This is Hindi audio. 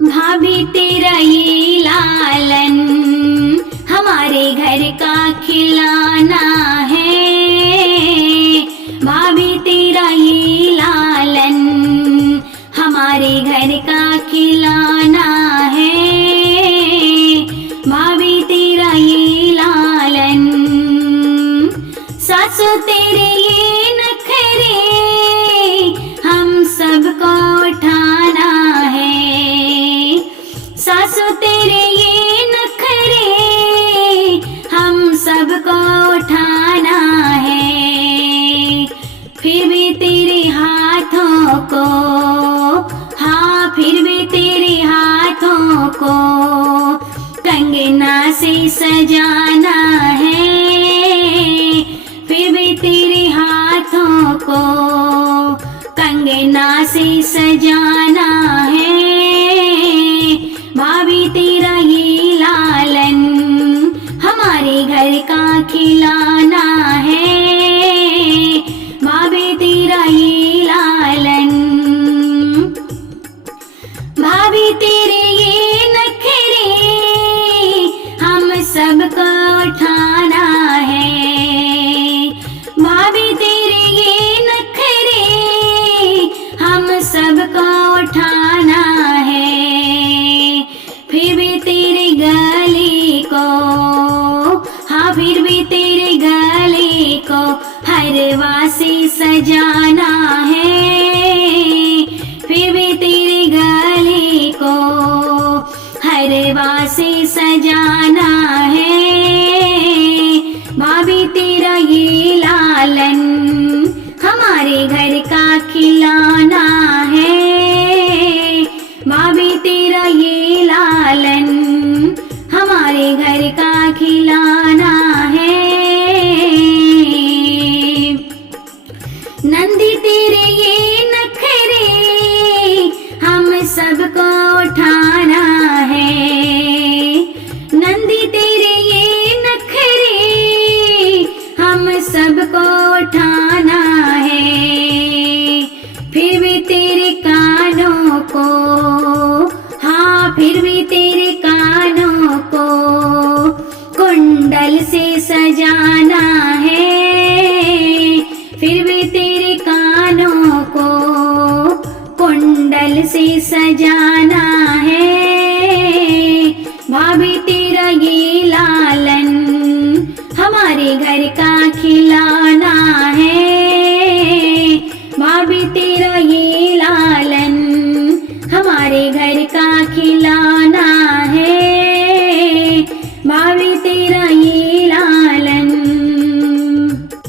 भाभी तेरा ये लालन हमारे घर का खिलाना है। भाभी तेरा ये लालन हमारे घर का खिलाना है। भाभी तेरा ये लालन सासू तेरे ये नखरे हम सबको उठाना है। सासू तेरे ये नखरे हम सबको उठाना है। फिर भी तेरे हाथों को, हाँ फिर भी तेरे हाथों को कंगना से सजाना है। फिर भी तेरे हाथों को कंगना से सजाना है। भाभी तेरा ये लालन हमारे घर का खिलाना है। भाभी तेरा ये लालन, भाभी तेरे ये नखरे हम सबको उठाना है। भाभी तेरे ये नखरे हम सबको उठाना है। फिर भी तेरे गले को, हाँ फिर भी तेरे गले को हरवा से सजाना है। फिर भी तेरे गले को हरवा से सजाना है। भाभी तेरा ये लालन हमारे घर का खिलाना है। भाभी तेरा ये लालन हमारे घर का खिलाना है। नंदी तेरे ये नखरे हम सबको उठाना है। नंदी तेरे ये नखरे हम सबको उठाना है। फिर भी तेरे कानों को, हाँ फिर भी तेरे कानों को कुंडल से सजाना है। फिर भी तेरे कानों को कुंडल से सजाना है। भाभी तेरा ये लालन हमारे घर का खिलाना है। भाभी तेरा ये लालन हमारे घर का खिलाना